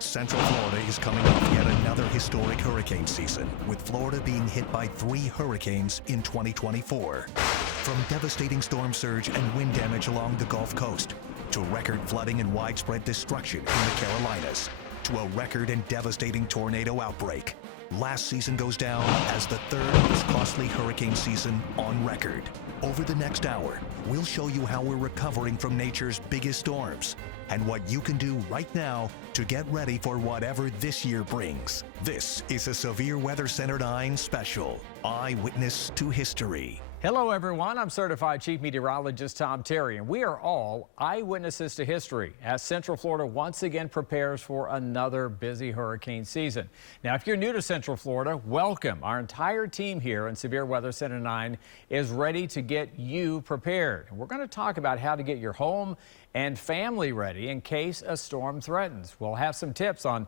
Central Florida is coming off yet another historic hurricane season, with Florida being hit by 3 hurricanes in 2024. From devastating storm surge and wind damage along the Gulf Coast, to record flooding and widespread destruction in the Carolinas, to a record and devastating tornado outbreak. Last season goes down as the 3rd most costly hurricane season on record. Over the next hour, we'll show you how we're recovering from nature's biggest storms and what you can do right now to get ready for whatever this year brings. This is a Severe Weather Center 9 special, Eyewitness to History. Hello, everyone. I'm Certified Chief Meteorologist Tom Terry, and we are all eyewitnesses to history as Central Florida once again prepares for another busy hurricane season. Now, if you're new to Central Florida, welcome. Our entire team here in Severe Weather Center 9 is ready to get you prepared. We're going to talk about how to get your home and family ready in case a storm threatens. We'll have some tips on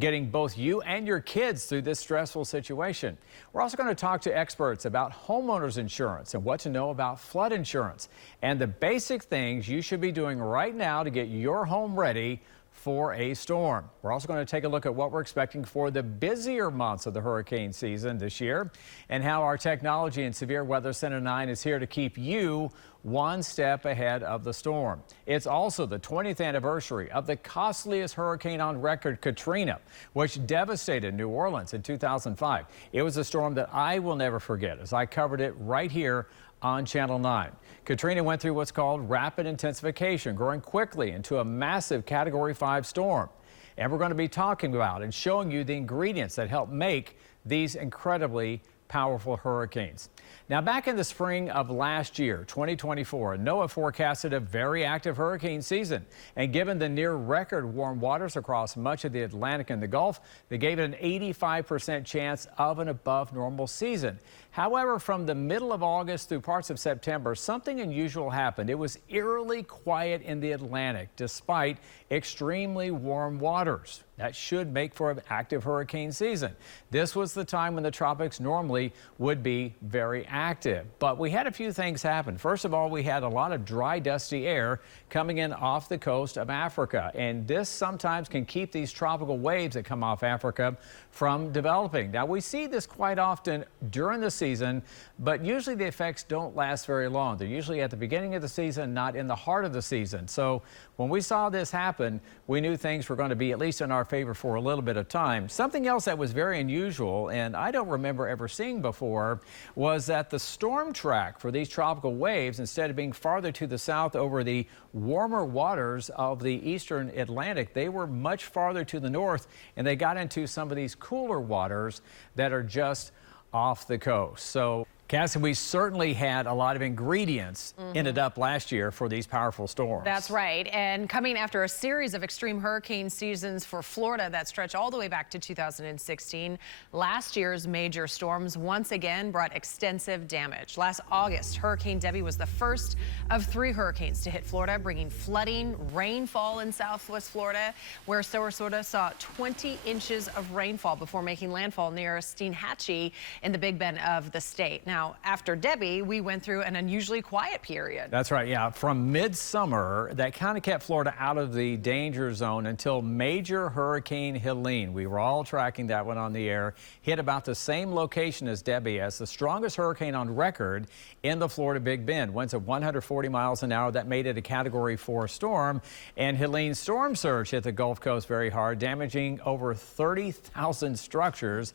getting both you and your kids through this stressful situation. We're also going to talk to experts about homeowners insurance and what to know about flood insurance and the basic things you should be doing right now to get your home ready for a storm. We're also going to take a look at what we're expecting for the busier months of the hurricane season this year and how our technology in Severe Weather Center 9 is here to keep you one step ahead of the storm. It's also the 20th anniversary of the costliest hurricane on record, Katrina, which devastated New Orleans in 2005. It was a storm that I will never forget as I covered it right here on Channel 9. Katrina went through what's called rapid intensification, growing quickly into a massive Category 5 storm. And we're going to be talking about and showing you the ingredients that help make these incredibly powerful hurricanes. Now, back in the spring of last year, 2024, NOAA forecasted a very active hurricane season. And given the near record warm waters across much of the Atlantic and the Gulf, they gave it an 85% chance of an above normal season. However, from the middle of August through parts of September, something unusual happened. It was eerily quiet in the Atlantic despite extremely warm waters. That should make for an active hurricane season. This was the time when the tropics normally would be very active. But we had a few things happen. First of all, we had a lot of dry, dusty air coming in off the coast of Africa. And this sometimes can keep these tropical waves that come off Africa from developing. Now, we see this quite often during the season, but usually the effects don't last very long. They're usually at the beginning of the season, not in the heart of the season. So when we saw this happen, we knew things were going to be at least in our favor for a little bit of time. Something else that was very unusual, and I don't remember ever seeing before, was that the storm track for these tropical waves, instead of being farther to the south over the warmer waters of the eastern Atlantic, they were much farther to the north, and they got into some of these cooler waters that are just off the coast. So, Cassie, we certainly had a lot of ingredients ended up last year for these powerful storms. That's right. And coming after a series of extreme hurricane seasons for Florida that stretch all the way back to 2016, last year's major storms once again brought extensive damage. Last August, Hurricane Debbie was the first of 3 hurricanes to hit Florida, bringing flooding, rainfall in southwest Florida, where Sarasota saw 20 inches of rainfall before making landfall near Steinhatchee in the Big Bend of the state. Now, after Debbie, we went through an unusually quiet period. That's right, yeah. From midsummer, that kind of kept Florida out of the danger zone until major Hurricane Helene. We were all tracking that one on the air. Hit about the same location as Debbie, as the strongest hurricane on record in the Florida Big Bend. Winds of 140 miles an hour. That made it a Category 4 storm. And Helene's storm surge hit the Gulf Coast very hard, damaging over 30,000 structures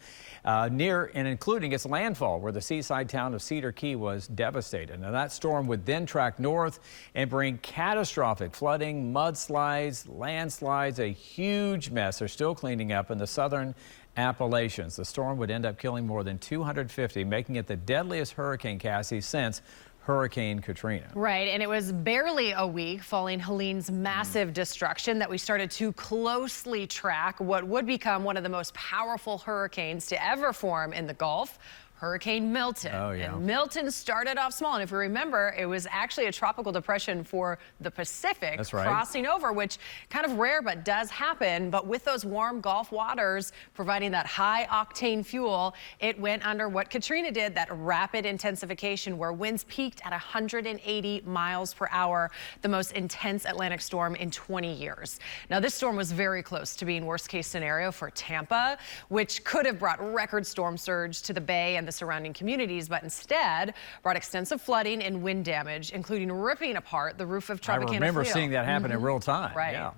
near and including its landfall, where the seaside town of Cedar Key was devastated. Now, that storm would then track north and bring catastrophic flooding, mudslides, landslides, a huge mess. They're still cleaning up in the southern Appalachians. The storm would end up killing more than 250, making it the deadliest hurricane, Cassie, since Hurricane Katrina. Right, and it was barely a week following Helene's massive destruction that we started to closely track what would become one of the most powerful hurricanes to ever form in the Gulf. Hurricane Milton. Oh, yeah. And Milton started off small. And if you remember, it was actually a tropical depression for the Pacific. That's right. Crossing over, which kind of rare, but does happen. But with those warm Gulf waters providing that high octane fuel, it went under what Katrina did, that rapid intensification where winds peaked at 180 miles per hour, the most intense Atlantic storm in 20 years. Now, this storm was very close to being worst case scenario for Tampa, which could have brought record storm surge to the Bay and the surrounding communities, but instead brought extensive flooding and wind damage, including ripping apart the roof of Tropicana. I remember seeing that happen in real time. Right. Yeah.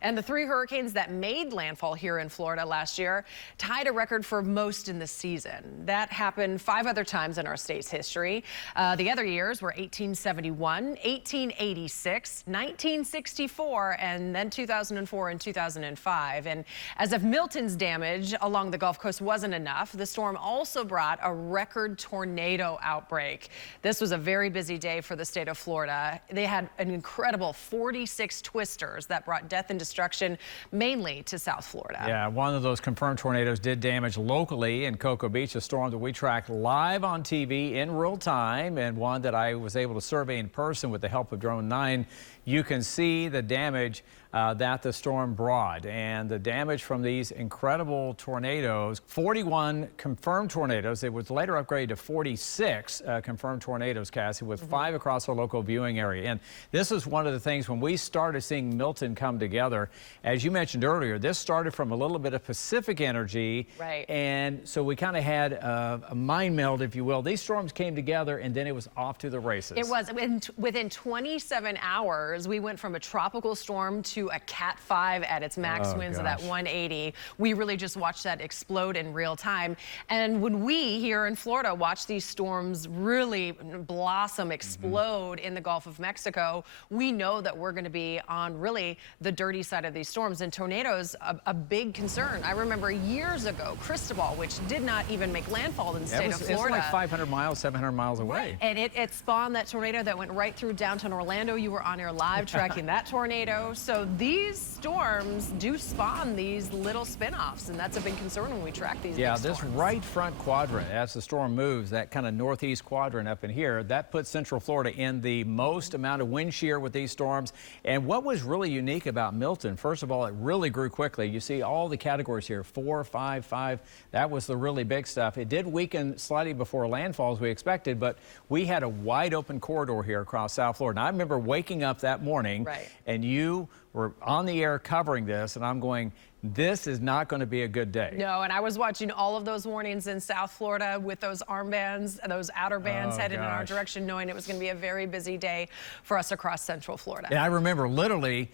And the 3 hurricanes that made landfall here in Florida last year tied a record for most in the season. That happened 5 other times in our state's history. The other years were 1871, 1886, 1964, and then 2004 and 2005. And as if Milton's damage along the Gulf Coast wasn't enough, the storm also brought a record tornado outbreak. This was a very busy day for the state of Florida. They had an incredible 46 twisters that brought death and destruction mainly to South Florida. Yeah, one of those confirmed tornadoes did damage locally in Cocoa Beach, a storm that we tracked live on TV in real time, and one that I was able to survey in person with the help of Drone 9. You can see the damage that the storm brought, and the damage from these incredible tornadoes. 41 confirmed tornadoes. It was later upgraded to 46 confirmed tornadoes, Cassie, with 5 across our local viewing area. And this is one of the things when we started seeing Milton come together. As you mentioned earlier, this started from a little bit of Pacific energy, right? And so we kind of had a mind meld, if you will. These storms came together, and then it was off to the races. It was. Within 27 hours, we went from a tropical storm to a Cat 5 at its max winds of that 180. We really just watched that explode in real time. And when we here in Florida watch these storms really blossom, explode in the Gulf of Mexico, we know that we're going to be on really the dirty side of these storms. And tornadoes, a big concern. I remember years ago, Cristobal, which did not even make landfall in the state of Florida. It's like 500 miles, 700 miles away. And it spawned that tornado that went right through downtown Orlando. You were on air live tracking that tornado. So these storms do spawn these little spin-offs, and that's a big concern when we track these big storms. This right front quadrant, as the storm moves, that kind of northeast quadrant up in here, that puts Central Florida in the most amount of wind shear with these storms. And what was really unique about Milton, first of all, it really grew quickly. You see all the categories here, 4, 5, 5. That was the really big stuff. It did weaken slightly before landfall as we expected, but we had a wide open corridor here across South Florida. And I remember waking up that morning, and you were on the air covering this, and I'm going, this is not going to be a good day. No, and I was watching all of those warnings in South Florida with those armbands, those outer bands headed in our direction, knowing it was going to be a very busy day for us across Central Florida. And I remember literally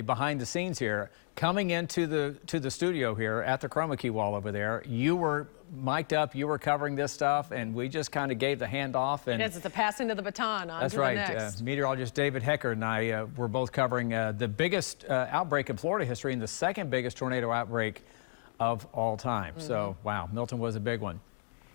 behind the scenes here, coming into the studio here at the chroma key wall over there, you were mic'd up, you were covering this stuff, and we just kind of gave the handoff. And yes, it's a passing of the baton on that's to right. the next. Meteorologist David Hecker and I were both covering the biggest outbreak in Florida history and the second biggest tornado outbreak of all time. So, wow, Milton was a big one.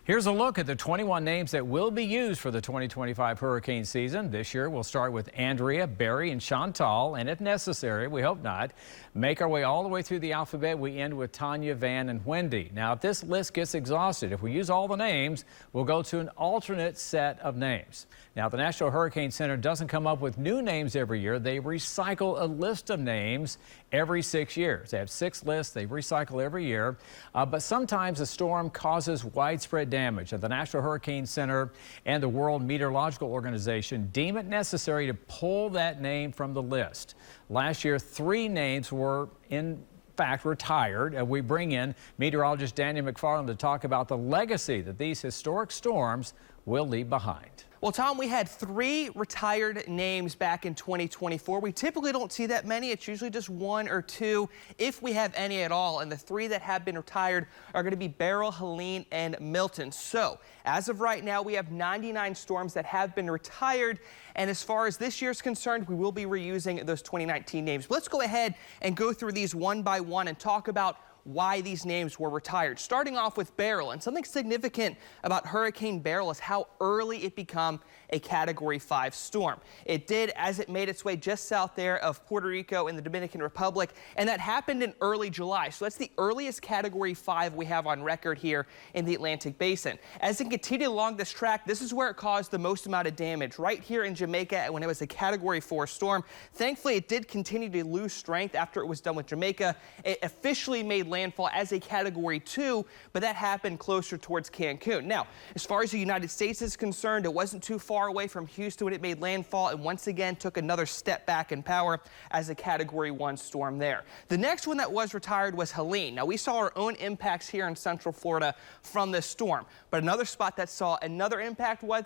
Here's a look at the 21 names that will be used for the 2025 hurricane season. This year, we'll start with Andrea, Barry, and Chantal, and if necessary, we hope not, make our way all the way through the alphabet. We end with Tanya, Van, and Wendy. Now, if this list gets exhausted, if we use all the names, we'll go to an alternate set of names. Now, the National Hurricane Center doesn't come up with new names every year. They recycle a list of names every 6 years. They have 6 lists they recycle every year, but sometimes a storm causes widespread damage. And the National Hurricane Center and the World Meteorological Organization deem it necessary to pull that name from the list. Last year, 3 names were in fact retired. We bring in meteorologist Daniel McFarland to talk about the legacy that these historic storms will leave behind. Well, Tom, we had 3 retired names back in 2024. We typically don't see that many. It's usually just 1 or 2, if we have any at all. And the 3 that have been retired are going to be Beryl, Helene, and Milton. So, as of right now, we have 99 storms that have been retired. And as far as this year's concerned, we will be reusing those 2019 names. But let's go ahead and go through these one by one and talk about why these names were retired. Starting off with Beryl, and something significant about Hurricane Beryl is how early it became a Category 5 storm. It did as it made its way just south there of Puerto Rico and the Dominican Republic, and that happened in early July. So that's the earliest Category 5 we have on record here in the Atlantic Basin. As it continued along this track, this is where it caused the most amount of damage, right here in Jamaica when it was a Category 4 storm. Thankfully, it did continue to lose strength after it was done with Jamaica. It officially made landfall as a Category 2, but that happened closer towards Cancun. Now, as far as the United States is concerned, it wasn't too far away from Houston when it made landfall and once again took another step back in power as a Category 1 storm there. The next one that was retired was Helene. Now, we saw our own impacts here in Central Florida from this storm, but another spot that saw another impact was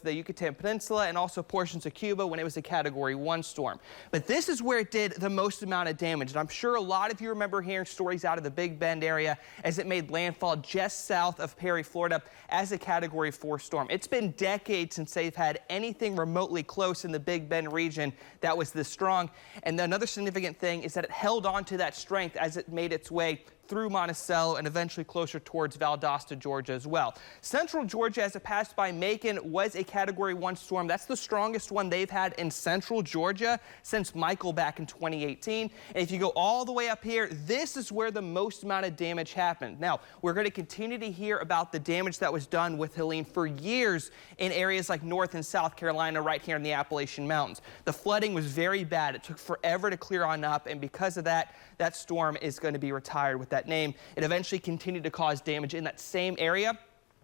the Yucatan Peninsula and also portions of Cuba when it was a Category 1 storm. But this is where it did the most amount of damage, and I'm sure a lot of you remember hearing stories out of the Big Bend area as it made landfall just south of Perry, Florida as a Category 4 storm. It's been decades since they've had anything remotely close in the Big Bend region that was this strong. And another significant thing is that it held on to that strength as it made its way through Monticello and eventually closer towards Valdosta, Georgia as well. Central Georgia, as it passed by Macon, was a Category 1 storm. That's the strongest one they've had in Central Georgia since Michael back in 2018. And if you go all the way up here, this is where the most amount of damage happened. Now, we're going to continue to hear about the damage that was done with Helene for years in areas like North and South Carolina right here in the Appalachian Mountains. The flooding was very bad. It took forever to clear on up, and because of that, that storm is going to be retired with that name. It eventually continued to cause damage in that same area,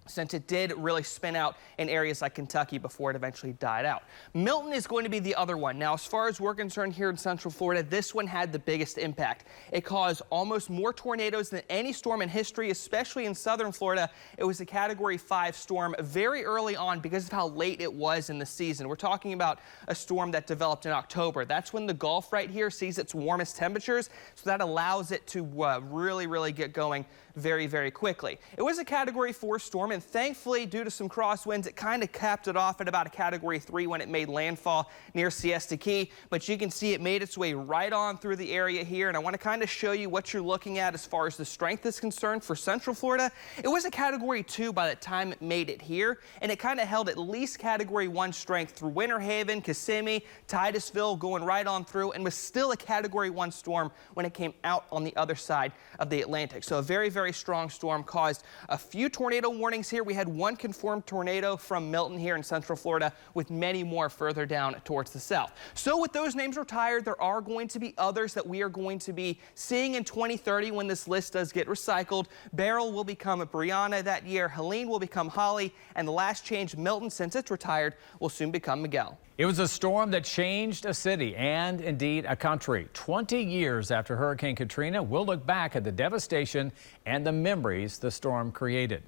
since it did really spin out in areas like Kentucky before it eventually died out. Milton is going to be the other one. Now, as far as we're concerned here in Central Florida, this one had the biggest impact. It caused almost more tornadoes than any storm in history, especially in southern Florida. It was a Category 5 storm very early on because of how late it was in the season. We're talking about a storm that developed in October. That's when the Gulf right here sees its warmest temperatures, so that allows it to really get going very, very quickly. It was a Category 4 storm, and thankfully, due to some crosswinds, it kind of capped it off at about a Category 3 when it made landfall near Siesta Key. But you can see it made its way right on through the area here, and I want to kind of show you what you're looking at as far as the strength is concerned for Central Florida. It was a Category 2 by the time it made it here, and it kind of held at least Category 1 strength through Winter Haven, Kissimmee, Titusville, going right on through, and was still a Category 1 storm when it came out on the other side of the Atlantic. So a very strong storm caused a few tornado warnings here. We had one confirmed tornado from Milton here in Central Florida, with many more further down towards the south. So with those names retired, there are going to be others that we are going to be seeing in 2030 when this list does get recycled. Beryl will become Brianna that year. Helene will become Holly. And the last change, Milton, since it's retired, will soon become Miguel. It was a storm that changed a city and indeed a country. 20 years after Hurricane Katrina, we'll look back at the devastation and the memories the storm created.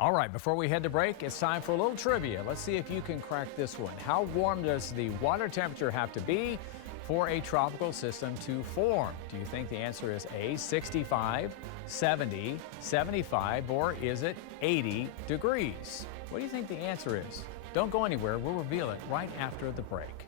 All right, before we head to break, it's time for a little trivia. Let's see if you can crack this one. How warm does the water temperature have to be for a tropical system to form? Do you think the answer is A, 65, 70, 75, or is it 80 degrees? What do you think the answer is? Don't go anywhere. We'll reveal it right after the break.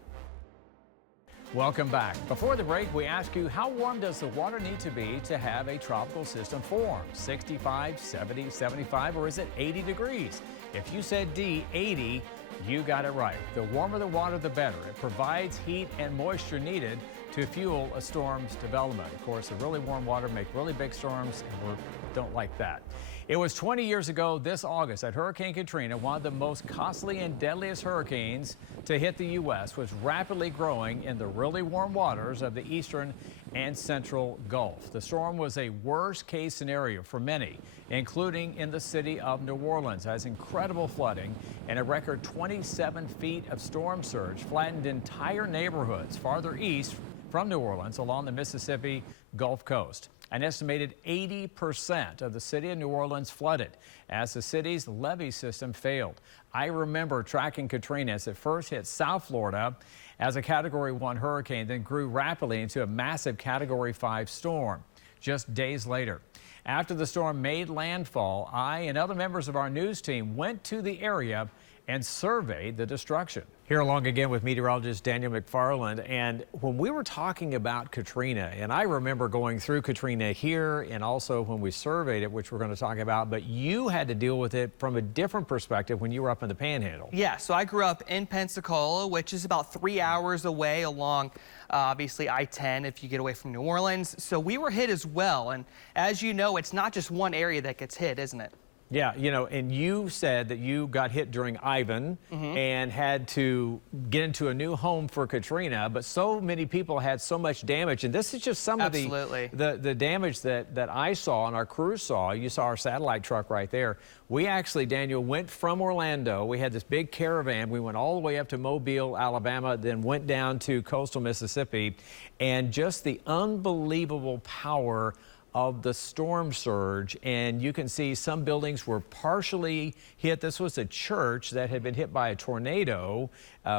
Welcome back. Before the break, we ask you, how warm does the water need to be to have a tropical system form? 65, 70, 75, or is it 80 degrees? If you said D, 80, you got it right. The warmer the water, the better. It provides heat and moisture needed to fuel a storm's development. Of course, the really warm water makes really big storms, and we don't like that. It was 20 years ago this August that Hurricane Katrina, one of the most costly and deadliest hurricanes to hit the U.S., was rapidly growing in the really warm waters of the eastern and central Gulf. The storm was a worst-case scenario for many, including in the city of New Orleans, as incredible flooding and a record 27 feet of storm surge flattened entire neighborhoods farther east from New Orleans along the Mississippi Gulf Coast. An estimated 80% of the city of New Orleans flooded as the city's levee system failed. I remember tracking Katrina as it first hit South Florida as a Category 1 hurricane, then grew rapidly into a massive Category 5 storm just days later. After the storm made landfall, I and other members of our news team went to the area and surveyed the destruction. Here along again with meteorologist Daniel McFarland. And when we were talking about Katrina, and I remember going through Katrina here and also when we surveyed it, which we're going to talk about, but you had to deal with it from a different perspective when you were up in the Panhandle. Yeah, so I grew up in Pensacola, which is about 3 hours away along obviously I-10 if you get away from New Orleans. So we were hit as well. And as you know, it's not just one area that gets hit, isn't it? Yeah, you know, and you said that you got hit during Ivan and had to get into a new home for Katrina, but so many people had so much damage. And this is just some of the damage that I saw and our crew saw. You saw our satellite truck right there. We actually, Daniel, went from Orlando. We had this big caravan. We went all the way up to Mobile, Alabama, then went down to coastal Mississippi. And just the unbelievable power of the storm surge, and you can see some buildings were partially hit. This was a church that had been hit by a tornado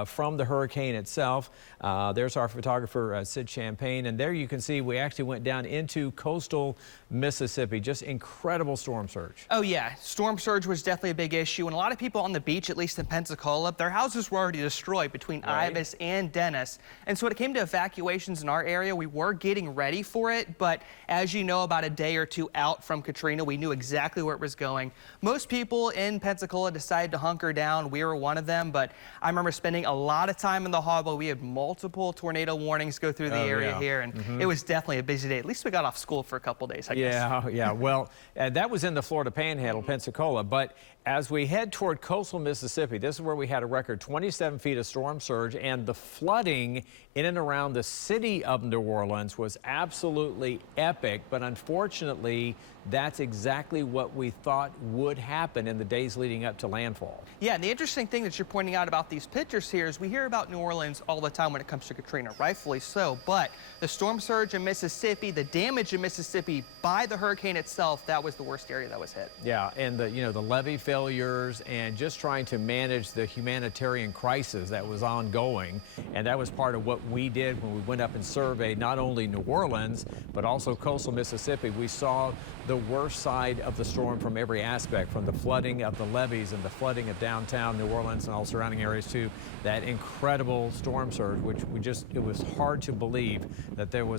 from the hurricane itself. There's our photographer, Sid Champagne, and there you can see we actually went down into coastal Mississippi. Just incredible storm surge. Oh yeah, storm surge was definitely a big issue, and a lot of people on the beach, at least in Pensacola, their houses were already destroyed between Ibis and Dennis. And so when it came to evacuations in our area, we were getting ready for it, but as you know, about a day or two out from Katrina, we knew exactly where it was going. Most people in Pensacola decided to hunker down. We were one of them, but I remember spending a lot of time in the harbor. We had multiple tornado warnings go through the area here, and it was definitely a busy day. At least we got off school for a couple days, I guess. Yeah. Well, that was in the Florida Panhandle, Pensacola, but as we head toward coastal Mississippi, this is where we had a record 27 feet of storm surge, and the flooding in and around the city of New Orleans was absolutely epic, but unfortunately, that's exactly what we thought would happen in the days leading up to landfall. Yeah, and the interesting thing that you're pointing out about these pictures here is we hear about New Orleans all the time when it comes to Katrina, rightfully so, but the storm surge in Mississippi, the damage in Mississippi by the hurricane itself, that was the worst area that was hit. Yeah, and the levee failures and just trying to manage the humanitarian crisis that was ongoing, and that was part of what we did when we went up and surveyed not only New Orleans, but also coastal Mississippi. We saw the worst side of the storm from every aspect, from the flooding of the levees and the flooding of downtown New Orleans and all surrounding areas to that incredible storm surge, which it was hard to believe that there were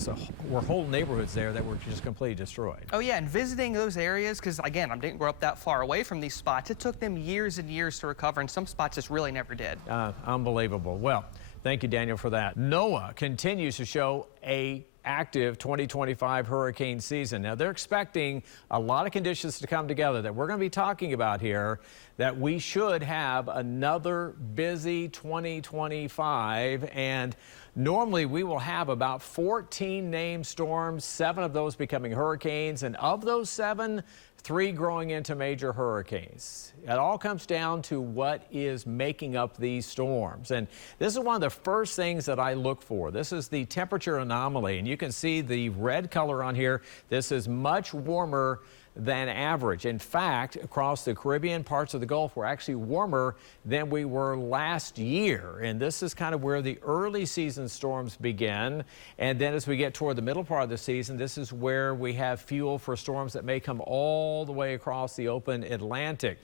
whole neighborhoods there that were just completely destroyed. Oh yeah, and visiting those areas, because again, I didn't grow up that far away from these spots, it took them years and years to recover, and some spots just really never did. Unbelievable. Well, thank you, Daniel, for that. NOAA continues to show a active 2025 hurricane season. Now, they're expecting a lot of conditions to come together that we're going to be talking about here, that we should have another busy 2025. And normally we will have about 14 named storms, 7 of those becoming hurricanes, and of those 7, 3 growing into major hurricanes. It all comes down to what is making up these storms. And this is one of the first things that I look for. This is the temperature anomaly, and you can see the red color on here. This is much warmer than average. In fact, across the Caribbean, parts of the Gulf, we're actually warmer than we were last year. And this is kind of where the early season storms begin. And then as we get toward the middle part of the season, this is where we have fuel for storms that may come all the way across the open Atlantic.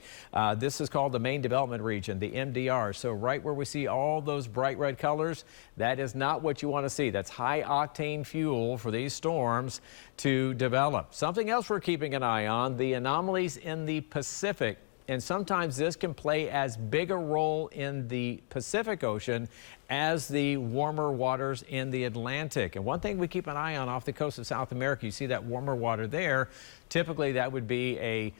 This is called the Main Development Region, the MDR. So right where we see all those bright red colors, that is not what you want to see. That's high octane fuel for these storms to develop. Something else we're keeping an eye on, the anomalies in the Pacific. And sometimes this can play as big a role in the Pacific Ocean as the warmer waters in the Atlantic. And one thing we keep an eye on off the coast of South America, you see that warmer water there. Typically that would be a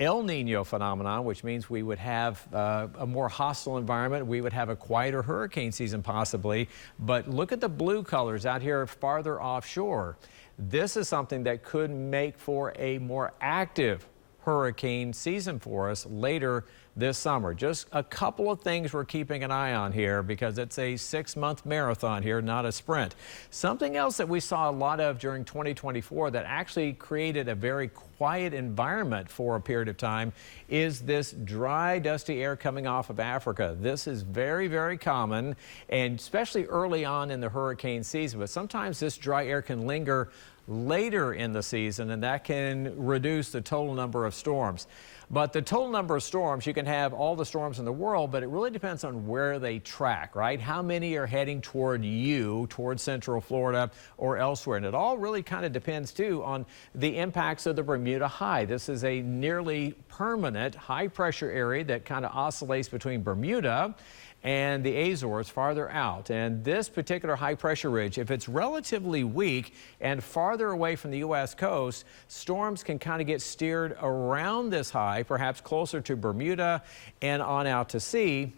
El Nino phenomenon, which means we would have a more hostile environment. We would have a quieter hurricane season possibly. But look at the blue colors out here farther offshore. This is something that could make for a more active hurricane season for us later this summer. Just a couple of things we're keeping an eye on here because it's a 6-month marathon here, not a sprint. Something else that we saw a lot of during 2024 that actually created a very quiet environment for a period of time is this dry, dusty air coming off of Africa. This is very, very common, and especially early on in the hurricane season, but sometimes this dry air can linger later in the season, and that can reduce the total number of storms. But the total number of storms, you can have all the storms in the world, but it really depends on where they track, right? How many are heading toward you, toward Central Florida or elsewhere? And it all really kind of depends, too, on the impacts of the Bermuda High. This is a nearly permanent high-pressure area that kind of oscillates between Bermuda and the Azores farther out. And this particular high pressure ridge, if it's relatively weak and farther away from the U.S. coast, storms can kind of get steered around this high, perhaps closer to Bermuda and on out to sea.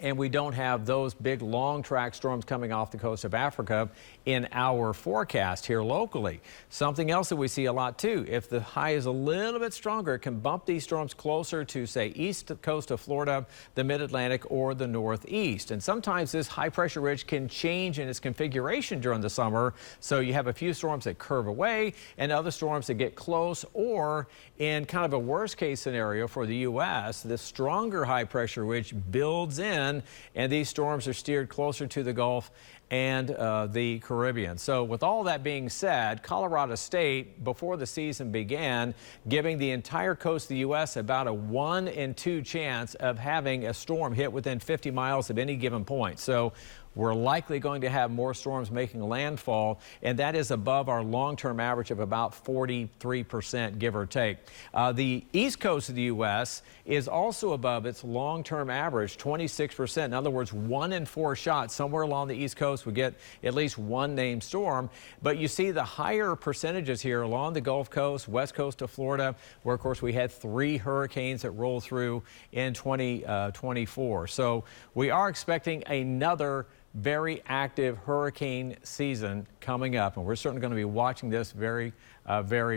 And we don't have those big long track storms coming off the coast of Africa in our forecast here locally. Something else that we see a lot too, if the high is a little bit stronger, it can bump these storms closer to, say, east coast of Florida, the mid-Atlantic, or the northeast. And sometimes this high pressure ridge can change in its configuration during the summer. So you have a few storms that curve away and other storms that get close, or in kind of a worst case scenario for the U.S., the stronger high pressure ridge builds in and these storms are steered closer to the Gulf and the Caribbean. So with all that being said, Colorado State, before the season began, giving the entire coast of the U.S. about a 1 in 2 chance of having a storm hit within 50 miles of any given point. So we're likely going to have more storms making landfall, and that is above our long-term average of about 43%, give or take. The east coast of the U.S. is also above its long-term average, 26%. In other words, 1 in 4 shots somewhere along the east coast would get at least one named storm. But you see the higher percentages here along the Gulf Coast, west coast of Florida, where, of course, we had 3 hurricanes that rolled through in 2024. So we are expecting another very active hurricane season coming up, and we're certainly going to be watching this very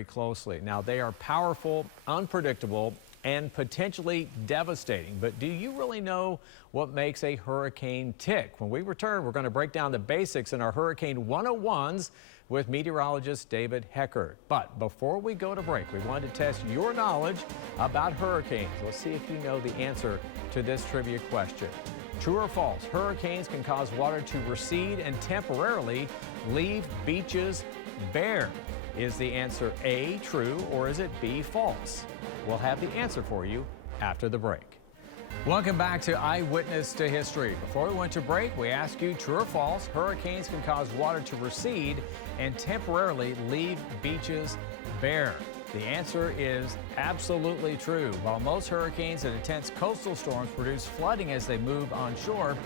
closely. Now, they are powerful, unpredictable, and potentially devastating. But do you really know what makes a hurricane tick? When we return, we're going to break down the basics in our Hurricane 101s with meteorologist David Heckert. But before we go to break, we wanted to test your knowledge about hurricanes. Let's see if you know the answer to this trivia question. True or false, hurricanes can cause water to recede and temporarily leave beaches bare. Is the answer A, true, or is it B, false? We'll have the answer for you after the break. Welcome back to Eyewitness to History. Before we went to break, we asked you, true or false, hurricanes can cause water to recede and temporarily leave beaches bare. The answer is absolutely true. While most hurricanes and intense coastal storms produce flooding as they move onshore,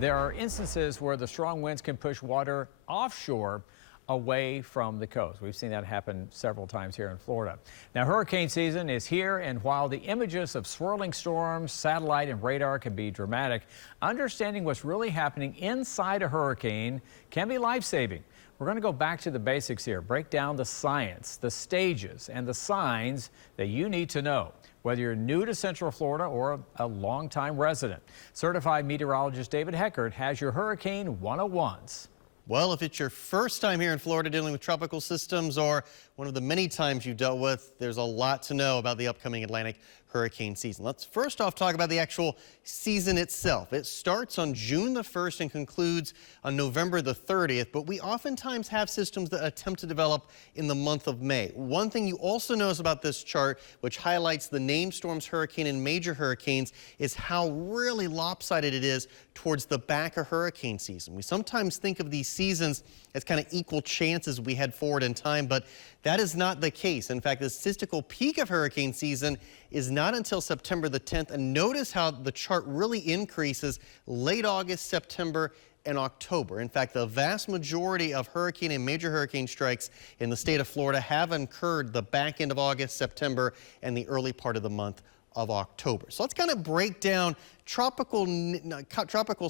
there are instances where the strong winds can push water offshore away from the coast. We've seen that happen several times here in Florida. Now, hurricane season is here, and while the images of swirling storms, satellite, and radar can be dramatic, understanding what's really happening inside a hurricane can be life-saving. We're going to go back to the basics here, break down the science, the stages, and the signs that you need to know, whether you're new to Central Florida or a longtime resident. Certified meteorologist David Heckert has your Hurricane 101s. Well, if it's your first time here in Florida dealing with tropical systems, or one of the many times you've dealt with, there's a lot to know about the upcoming Atlantic hurricane season. Let's first off talk about the actual season itself. It starts on June the 1st and concludes on November the 30th, but we oftentimes have systems that attempt to develop in the month of May. One thing you also notice about this chart, which highlights the named storms, hurricane, and major hurricanes, is how really lopsided it is towards the back of hurricane season. We sometimes think of these seasons as kind of equal chances we head forward in time, but that is not the case. In fact, the statistical peak of hurricane season is not until September the 10th. And notice how the chart really increases late August, September, and October. In fact, the vast majority of hurricane and major hurricane strikes in the state of Florida have occurred the back end of August, September, and the early part of the month of October. So let's kind of break down tropical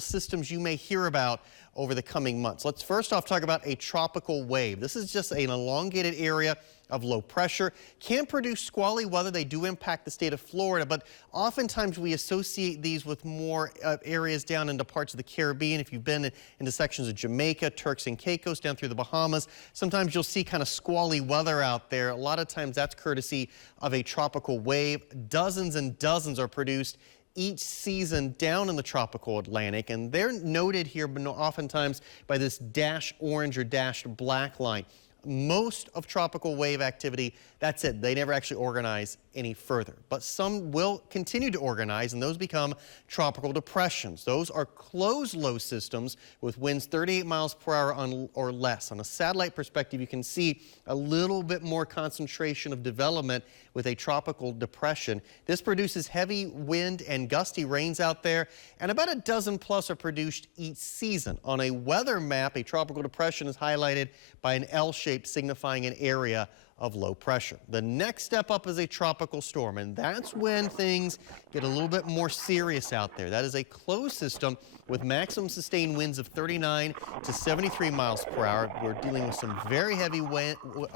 systems you may hear about over the coming months. Let's first off talk about a tropical wave. This is just an elongated area of low pressure. Can produce squally weather. They do impact the state of Florida, but oftentimes we associate these with more areas down into parts of the Caribbean. If you've been into sections of Jamaica, Turks and Caicos, down through the Bahamas, sometimes you'll see kind of squally weather out there. A lot of times that's courtesy of a tropical wave. Dozens and dozens are produced each season down in the tropical Atlantic, and they're noted here oftentimes by this dashed orange or dashed black line. Most of tropical wave activity, that's it. They never actually organize any further. But some will continue to organize, and those become tropical depressions. Those are closed low systems with winds 38 miles per hour or less. On a satellite perspective, you can see a little bit more concentration of development with a tropical depression. This produces heavy wind and gusty rains out there, and about a dozen plus are produced each season. On a weather map, a tropical depression is highlighted by an L shape signifying an area of low pressure. The next step up is a tropical storm, and that's when things get a little bit more serious out there. That is a closed system with maximum sustained winds of 39 to 73 miles per hour. We're dealing with some very heavy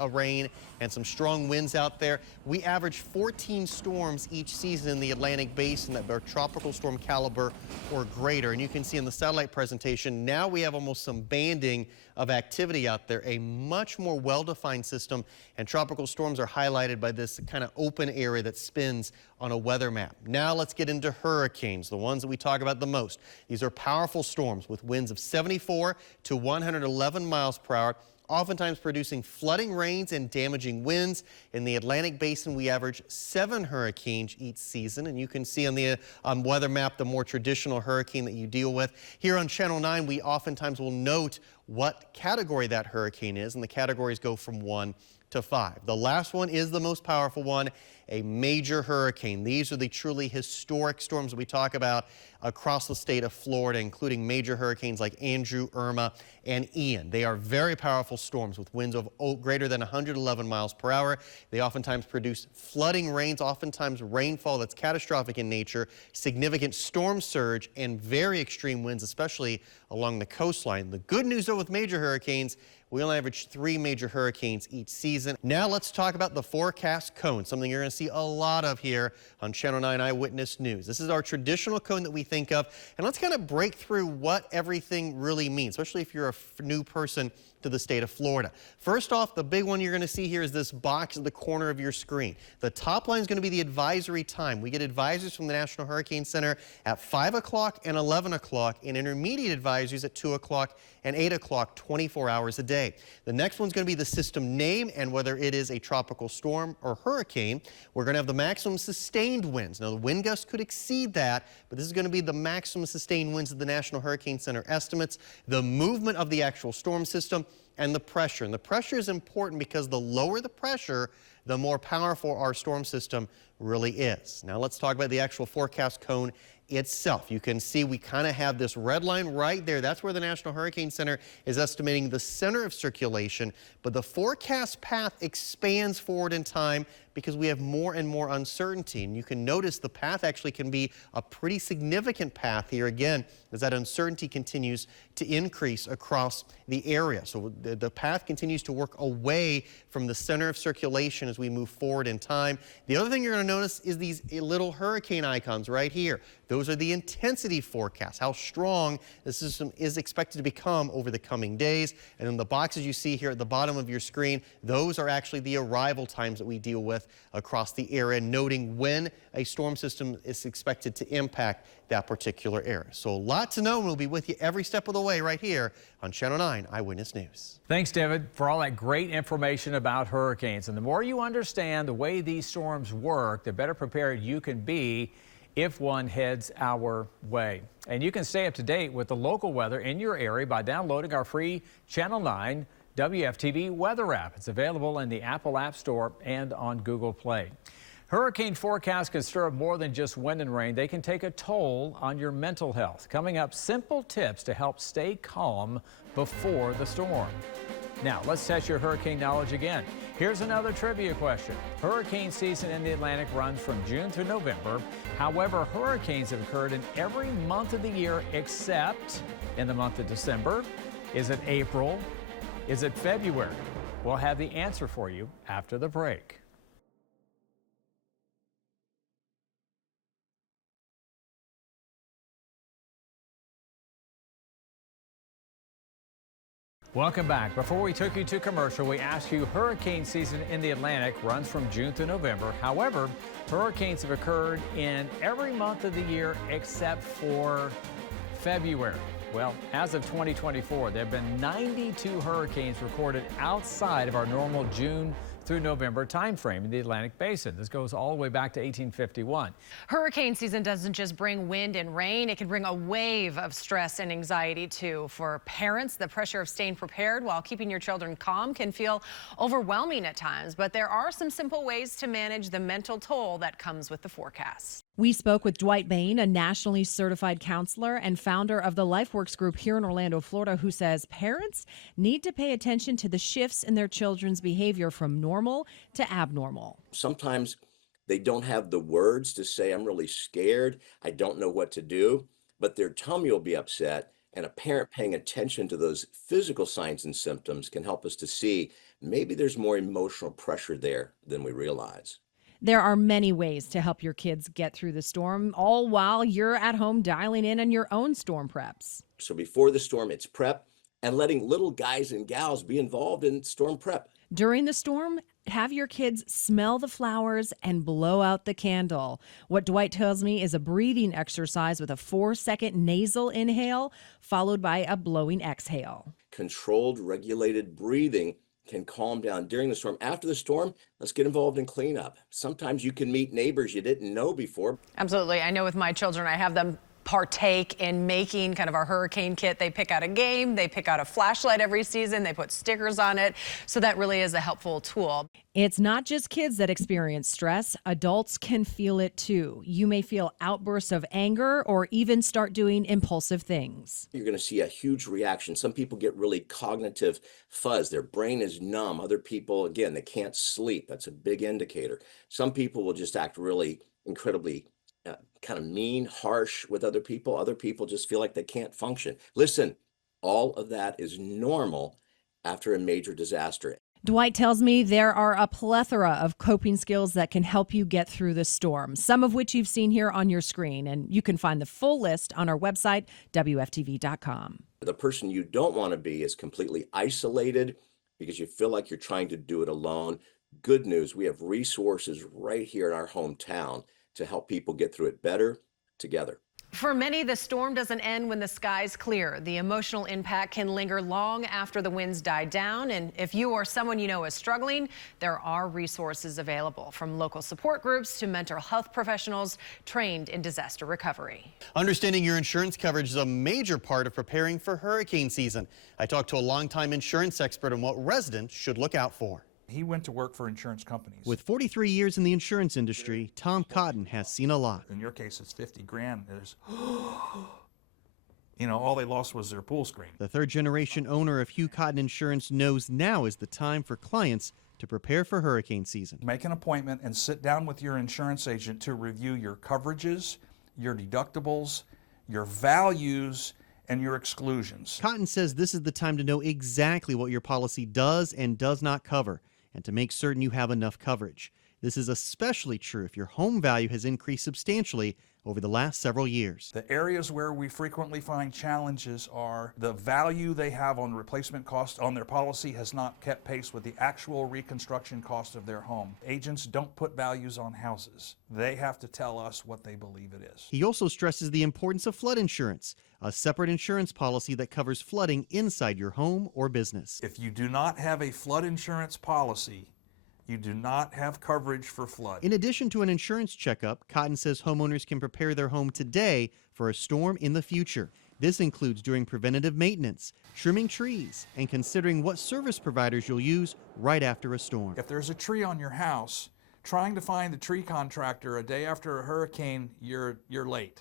rain and some strong winds out there. We average 14 storms each season in the Atlantic Basin that are tropical storm caliber or greater. And you can see in the satellite presentation, now we have almost some banding of activity out there, a much more well-defined system, and tropical storms are highlighted by this kind of open area that spins on a weather map. Now let's get into hurricanes, the ones that we talk about the most. These are powerful storms with winds of 74 to 111 miles per hour, oftentimes producing flooding rains and damaging winds. In the Atlantic Basin, we average 7 hurricanes each season, and you can see on the weather map the more traditional hurricane that you deal with. Here on Channel 9, we oftentimes will note what category that hurricane is, and the categories go from 1 to 5. The last one is the most powerful one, a major hurricane. These are the truly historic storms that we talk about across the state of Florida, including major hurricanes like Andrew, Irma, and Ian. They are very powerful storms with winds of greater than 111 miles per hour. They oftentimes produce flooding rains, oftentimes rainfall that's catastrophic in nature, significant storm surge, and very extreme winds, especially along the coastline. The good news, though, with major hurricanes, we only average 3 major hurricanes each season. Now let's talk about the forecast cone, something you're going to see a lot of here on Channel 9 Eyewitness News. This is our traditional cone that we think of, and let's kind of break through what everything really means, especially if you're a new person to the state of Florida. First off, the big one you're going to see here is this box at the corner of your screen. The top line is going to be the advisory time. We get advisories from the National Hurricane Center at 5 o'clock and 11 o'clock, and intermediate advisories at 2 o'clock and 8 o'clock, 24 hours a day. The next one's going to be the system name and whether it is a tropical storm or hurricane. We're going to have the maximum sustained winds. Now, the wind gusts could exceed that, but this is going to be the maximum sustained winds that the National Hurricane Center estimates, the movement of the actual storm system, and the pressure. And the pressure is important because the lower the pressure, the more powerful our storm system really is. Now let's talk about the actual forecast cone itself. You can see we kind of have this red line right there. That's where the National Hurricane Center is estimating the center of circulation, but the forecast path expands forward in time because we have more and more uncertainty. And you can notice the path actually can be a pretty significant path here again as that uncertainty continues to increase across the area. So the path continues to work away from the center of circulation as we move forward in time. The other thing you're going to notice is these little hurricane icons right here. Those are the intensity forecasts, how strong the system is expected to become over the coming days. And then the boxes you see here at the bottom of your screen, those are actually the arrival times that we deal with across the area, noting when a storm system is expected to impact that particular area. So a lot to know, and we'll be with you every step of the way right here on Channel 9 Eyewitness News. Thanks, David, for all that great information about hurricanes. And the more you understand the way these storms work, the better prepared you can be if one heads our way. And you can stay up to date with the local weather in your area by downloading our free Channel 9 WFTV weather app. It's available in the Apple App Store and on Google Play. Hurricane forecasts can stir up more than just wind and rain. They can take a toll on your mental health. Coming up, simple tips to help stay calm before the storm. Now, let's test your hurricane knowledge again. Here's another trivia question. Hurricane season in the Atlantic runs from June through November. However, hurricanes have occurred in every month of the year except in the month of December. Is it April? Is it February? We'll have the answer for you after the break. Welcome back. Before we took you to commercial, we asked you hurricane season in the Atlantic runs from June to November. However, hurricanes have occurred in every month of the year except for February. Well, as of 2024, there have been 92 hurricanes recorded outside of our normal June through November timeframe in the Atlantic Basin. This goes all the way back to 1851. Hurricane season doesn't just bring wind and rain. It can bring a wave of stress and anxiety, too. For parents, the pressure of staying prepared while keeping your children calm can feel overwhelming at times. But there are some simple ways to manage the mental toll that comes with the forecast. We spoke with Dwight Bain, a nationally certified counselor and founder of the LifeWorks group here in Orlando, Florida, who says parents need to pay attention to the shifts in their children's behavior from normal to abnormal. Sometimes they don't have the words to say, I'm really scared, I don't know what to do, but their tummy will be upset. And a parent paying attention to those physical signs and symptoms can help us to see maybe there's more emotional pressure there than we realize. There are many ways to help your kids get through the storm, all while you're at home dialing in on your own storm preps. So before the storm, it's prep and letting little guys and gals be involved in storm prep. During the storm, have your kids smell the flowers and blow out the candle. What Dwight tells me is a breathing exercise with a 4-second nasal inhale followed by a blowing exhale. Controlled, regulated breathing can calm down during the storm. After the storm, let's get involved in cleanup. Sometimes you can meet neighbors you didn't know before. Absolutely. I know with my children, I have them partake in making kind of our hurricane kit. They pick out a game, they pick out a flashlight every season, they put stickers on it. So that really is a helpful tool. It's not just kids that experience stress. Adults can feel it too. You may feel outbursts of anger or even start doing impulsive things. You're going to see a huge reaction. Some people get really cognitive fuzz. Their brain is numb. Other people, again, they can't sleep. That's a big indicator. Some people will just act really incredibly kind of mean, harsh with other people. Other people just feel like they can't function. Listen, all of that is normal after a major disaster. Dwight tells me there are a plethora of coping skills that can help you get through the storm, some of which you've seen here on your screen, and you can find the full list on our website, WFTV.com. The person you don't want to be is completely isolated because you feel like you're trying to do it alone. Good news, we have resources right here in our hometown to help people get through it better together. For many, the storm doesn't end when the skies clear. The emotional impact can linger long after the winds die down. And if you or someone you know is struggling, there are resources available, from local support groups to mental health professionals trained in disaster recovery. Understanding your insurance coverage is a major part of preparing for hurricane season. I talked to a longtime insurance expert on what residents should look out for. He went to work for insurance companies. With 43 years in the insurance industry, Tom Cotton has seen a lot. In your case, it's 50 grand. There's, all they lost was their pool screen. The third-generation owner of Hugh Cotton Insurance knows now is the time for clients to prepare for hurricane season. Make an appointment and sit down with your insurance agent to review your coverages, your deductibles, your values, and your exclusions. Cotton says this is the time to know exactly what your policy does and does not cover, and to make certain you have enough coverage. This is especially true if your home value has increased substantially over the last several years. The areas where we frequently find challenges are the value they have on replacement cost on their policy has not kept pace with the actual reconstruction cost of their home. Agents don't put values on houses. They have to tell us what they believe it is. He also stresses the importance of flood insurance, a separate insurance policy that covers flooding inside your home or business. If you do not have a flood insurance policy, you do not have coverage for flood. In addition to an insurance checkup, Cotton says homeowners can prepare their home today for a storm in the future. This includes doing preventative maintenance, trimming trees, and considering what service providers you'll use right after a storm. If there's a tree on your house, trying to find the tree contractor a day after a hurricane, you're late.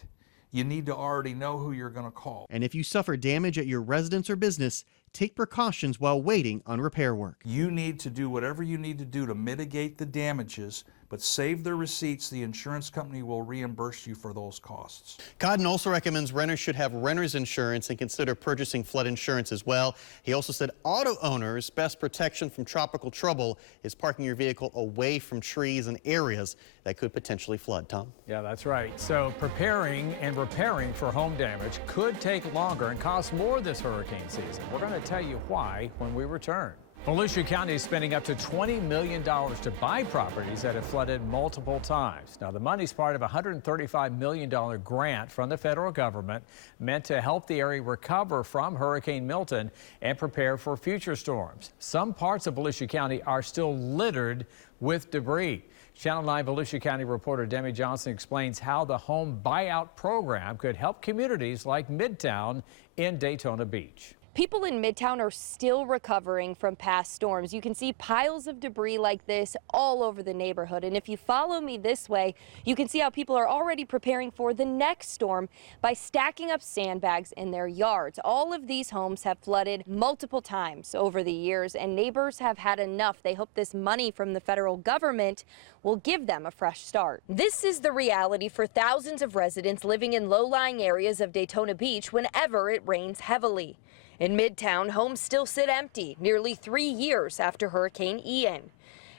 You need to already know who you're going to call. And if you suffer damage at your residence or business, take precautions while waiting on repair work. You need to do whatever you need to do to mitigate the damages, but save the receipts. The insurance company will reimburse you for those costs. Cotton also recommends renters should have renter's insurance and consider purchasing flood insurance as well. He also said auto owners' best protection from tropical trouble is parking your vehicle away from trees and areas that could potentially flood. Tom? Yeah, that's right. So preparing and repairing for home damage could take longer and cost more this hurricane season. We're going to tell you why when we return. Volusia County is spending up to $20 million to buy properties that have flooded multiple times. Now, the money's part of a $135 million grant from the federal government meant to help the area recover from Hurricane Milton and prepare for future storms. Some parts of Volusia County are still littered with debris. Channel 9 Volusia County reporter Demi Johnson explains how the home buyout program could help communities like Midtown in Daytona Beach. People in Midtown are still recovering from past storms. You can see piles of debris like this all over the neighborhood. And if you follow me this way, you can see how people are already preparing for the next storm by stacking up sandbags in their yards. All of these homes have flooded multiple times over the years, and neighbors have had enough. They hope this money from the federal government will give them a fresh start. This is the reality for thousands of residents living in low-lying areas of Daytona Beach whenever it rains heavily. In Midtown, homes still sit empty nearly 3 years after Hurricane Ian.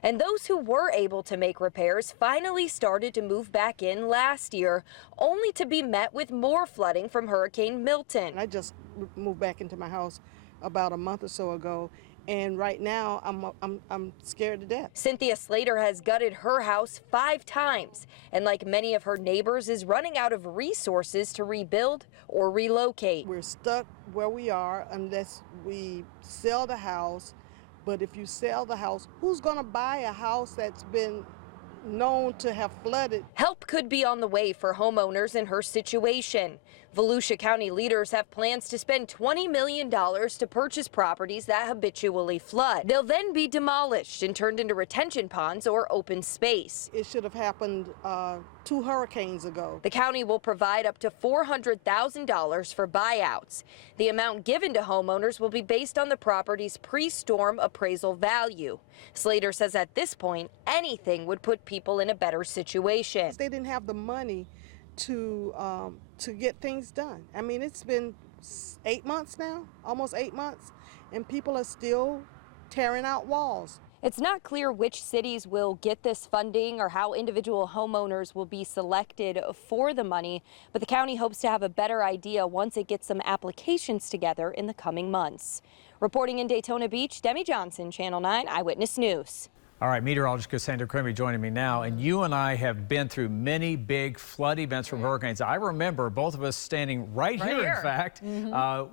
And those who were able to make repairs finally started to move back in last year, only to be met with more flooding from Hurricane Milton. I just moved back into my house about a month or so ago, and right now I'm scared to death. Cynthia Slater has gutted her house 5 times, and like many of her neighbors, is running out of resources to rebuild or relocate. We're stuck where we are unless we sell the house. But if you sell the house, who's going to buy a house that's been known to have flooded? Help could be on the way for homeowners in her situation. Volusia County leaders have plans to spend $20 million to purchase properties that habitually flood. They'll then be demolished and turned into retention ponds or open space. It should have happened 2 hurricanes ago. The county will provide up to $400,000 for buyouts. The amount given to homeowners will be based on the property's pre-storm appraisal value. Slater says at this point, anything would put people in a better situation. They didn't have the money to get things done. I mean, it's been 8 months now, almost 8 months, and people are still tearing out walls. It's not clear which cities will get this funding or how individual homeowners will be selected for the money, but the county hopes to have a better idea once it gets some applications together in the coming months. Reporting in Daytona Beach, Demi Johnson, Channel 9 Eyewitness News. All right, meteorologist Cassandra Creamy joining me now, and you and I have been through many big flood events from hurricanes. I remember both of us standing right here, in fact,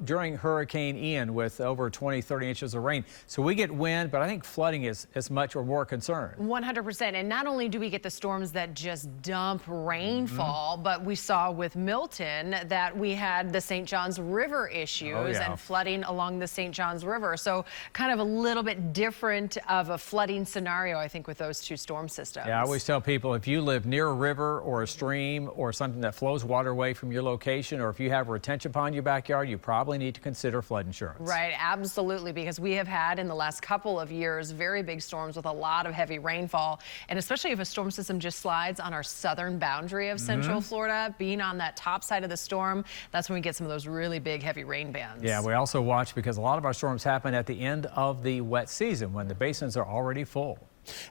during Hurricane Ian with over 20, 30 inches of rain. So we get wind, but I think flooding is as much or more concern. 100%. And not only do we get the storms that just dump rainfall, but we saw with Milton that we had the St. Johns River issues and flooding along the St. Johns River. So kind of a little bit different of a flooding scenario, I think, with those 2 storm systems. Yeah, I always tell people if you live near a river or a stream or something that flows water away from your location, or if you have a retention pond in your backyard, you probably need to consider flood insurance. Right, absolutely, because we have had in the last couple of years very big storms with a lot of heavy rainfall, and especially if a storm system just slides on our southern boundary of Central Florida, being on that top side of the storm, that's when we get some of those really big heavy rain bands. Yeah, we also watch because a lot of our storms happen at the end of the wet season when the basins are already full.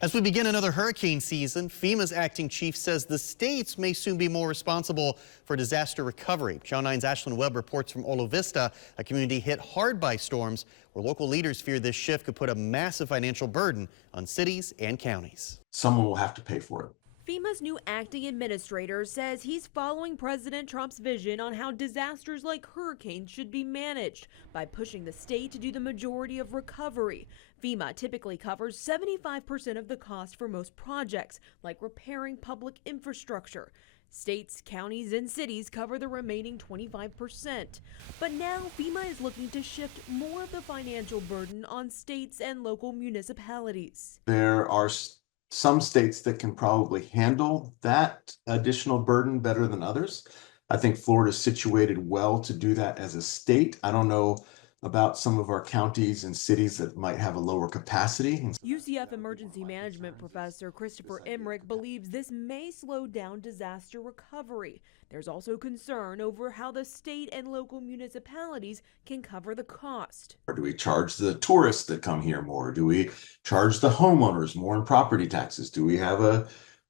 As we begin another hurricane season, FEMA's acting chief says the states may soon be more responsible for disaster recovery. Channel 9's Ashlyn Webb reports from Ola Vista, a community hit hard by storms, where local leaders fear this shift could put a massive financial burden on cities and counties. Someone will have to pay for it. FEMA's new acting administrator says he's following President Trump's vision on how disasters like hurricanes should be managed by pushing the state to do the majority of recovery. FEMA typically covers 75% of the cost for most projects, like repairing public infrastructure. States, counties, and cities cover the remaining 25%. But now FEMA is looking to shift more of the financial burden on states and local municipalities. There are some states that can probably handle that additional burden better than others. I think Florida's situated well to do that as a state. I don't know about some of our counties and cities that might have a lower capacity. UCF emergency management professor Christopher Emmerich believes this may slow down disaster recovery. There's also concern over how the state and local municipalities can cover the cost. Or do we charge the tourists that come here more? Do we charge the homeowners more in property taxes? Do we have a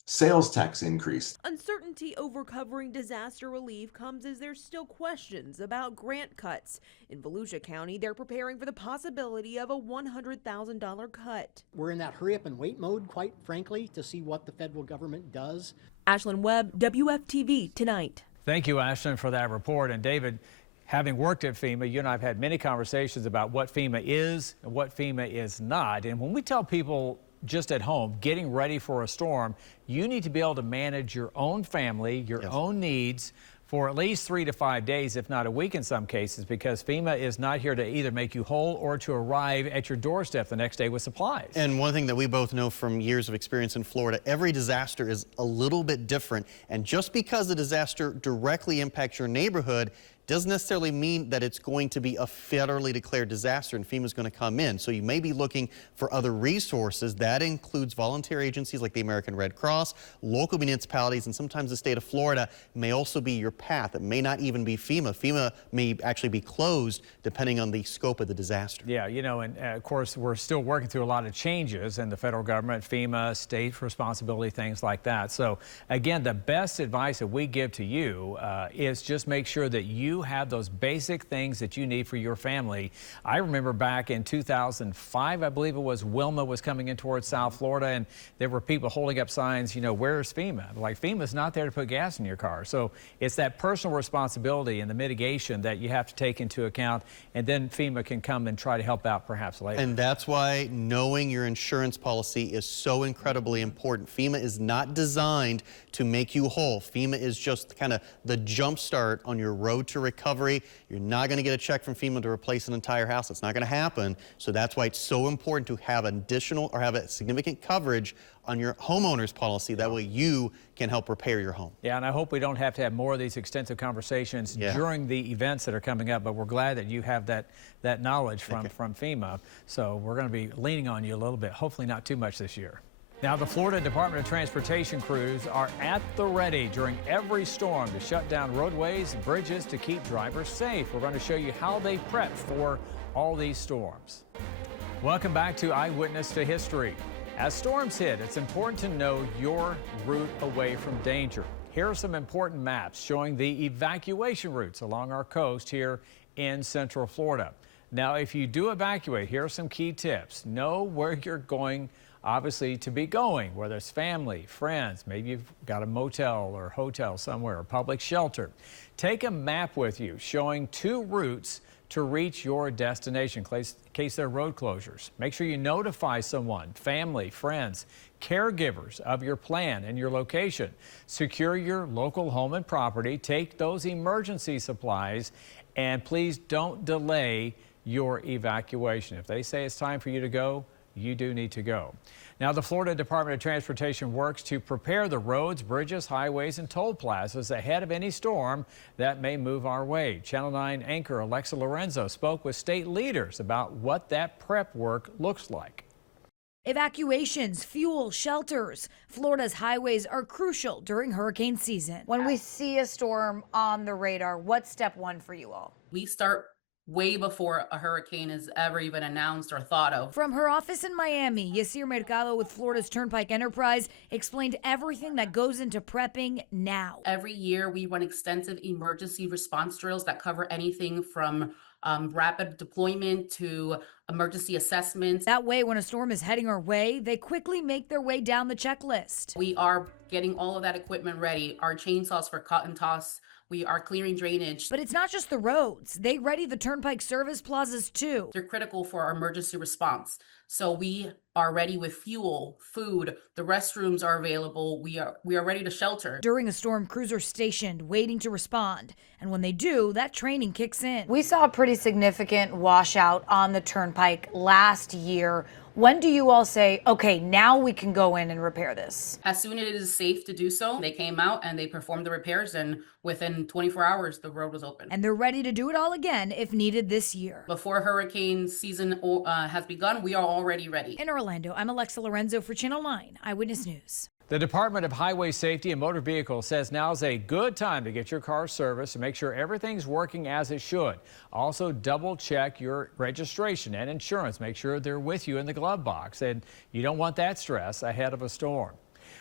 sales tax increase. Uncertainty over covering disaster relief comes as there's still questions about grant cuts. In Volusia County, they're preparing for the possibility of a $100,000 cut. We're in that hurry up and wait mode, quite frankly, to see what the federal government does. Ashlyn Webb, WFTV Tonight. Thank you, Ashlyn, for that report. And David, having worked at FEMA, you and I have had many conversations about what FEMA is and what FEMA is not. And when we tell people just at home, getting ready for a storm, you need to be able to manage your own family, your own needs for at least 3 to 5 days, if not a week in some cases, because FEMA is not here to either make you whole or to arrive at your doorstep the next day with supplies. And one thing that we both know from years of experience in Florida, every disaster is a little bit different. And just because the disaster directly impacts your neighborhood doesn't necessarily mean that it's going to be a federally declared disaster and FEMA's going to come in. So you may be looking for other resources. That includes volunteer agencies like the American Red Cross, local municipalities, and sometimes the state of Florida may also be your path. It may not even be FEMA. FEMA may actually be closed depending on the scope of the disaster. Yeah, you know, and of course, we're still working through a lot of changes in the federal government, FEMA, state responsibility, things like that. So again, the best advice that we give to you is just make sure that you have those basic things that you need for your family. I remember back in 2005, I believe it was, Wilma was coming in towards South Florida, and there were people holding up signs, you know, where's FEMA? Like, FEMA's not there to put gas in your car. So it's that personal responsibility and the mitigation that you have to take into account, and then FEMA can come and try to help out perhaps later. And that's why knowing your insurance policy is so incredibly important. FEMA is not designed to make you whole. FEMA is just kind of the jump start on your road to recovery. You're not going to get a check from FEMA to replace an entire house. It's not going to happen. So that's why it's so important to have additional or have a significant coverage on your homeowner's policy. That way you can help repair your home. Yeah, and I hope we don't have to have more of these extensive conversations during the events that are coming up, but we're glad that you have that knowledge from FEMA. So we're going to be leaning on you a little bit, hopefully not too much this year. Now, the Florida Department of Transportation crews are at the ready during every storm to shut down roadways and bridges to keep drivers safe. We're going to show you how they prep for all these storms. Welcome back to Eyewitness to History. As storms hit, it's important to know your route away from danger. Here are some important maps showing the evacuation routes along our coast here in Central Florida. Now, if you do evacuate, here are some key tips. Know where you're going, obviously, to be going, whether it's family, friends, maybe you've got a motel or hotel somewhere, or public shelter. Take a map with you showing 2 routes to reach your destination in case there are road closures. Make sure you notify someone, family, friends, caregivers of your plan and your location. Secure your local home and property. Take those emergency supplies, and please don't delay your evacuation. If they say it's time for you to go, you do need to go. Now, the Florida Department of Transportation works to prepare the roads, bridges, highways, and toll plazas ahead of any storm that may move our way. Channel 9 anchor Alexa Lorenzo spoke with state leaders about what that prep work looks like. Evacuations, fuel, shelters. Florida's highways are crucial during hurricane season. When we see a storm on the radar, what's step 1 for you all? We start way before a hurricane is ever even announced or thought of. From her office in Miami, Yasir Mercado with Florida's Turnpike Enterprise explained everything that goes into prepping now. Every year we run extensive emergency response drills that cover anything from rapid deployment to emergency assessments. That way, when a storm is heading our way, they quickly make their way down the checklist. We are getting all of that equipment ready. Our chainsaws for cut and toss. We are clearing drainage. But it's not just the roads. They ready the Turnpike service plazas too. They're critical for our emergency response. So we are ready with fuel, food, the restrooms are available. We are ready to shelter. During a storm, crews are stationed, waiting to respond. And when they do, that training kicks in. We saw a pretty significant washout on the Turnpike last year. When do you all say, okay, now we can go in and repair this? As soon as it is safe to do so, they came out and they performed the repairs, and within 24 hours, the road was open. And they're ready to do it all again if needed this year. Before hurricane season has begun, we are already ready. In Orlando, I'm Alexa Lorenzo for Channel 9 Eyewitness News. The Department of Highway Safety and Motor Vehicles says now's a good time to get your car serviced to make sure everything's working as it should. Also, double check your registration and insurance. Make sure they're with you in the glove box, and you don't want that stress ahead of a storm.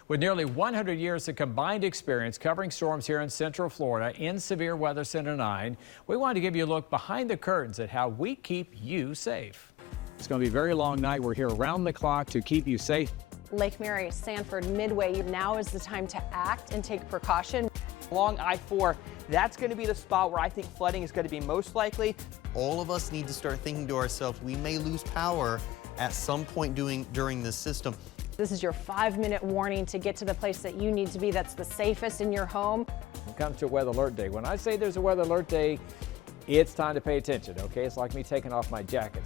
With nearly 100 years of combined experience covering storms here in Central Florida in Severe Weather Center 9, we want to give you a look behind the curtains at how we keep you safe. It's going to be a very long night. We're here around the clock to keep you safe. Lake Mary, Sanford, Midway, now is the time to act and take precaution. Along I-4, that's going to be the spot where I think flooding is going to be most likely. All of us need to start thinking to ourselves, we may lose power at some point during this system. This is your 5-minute warning to get to the place that you need to be that's the safest in your home. When it comes to a weather alert day, when I say there's a weather alert day, it's time to pay attention, okay? It's like me taking off my jacket.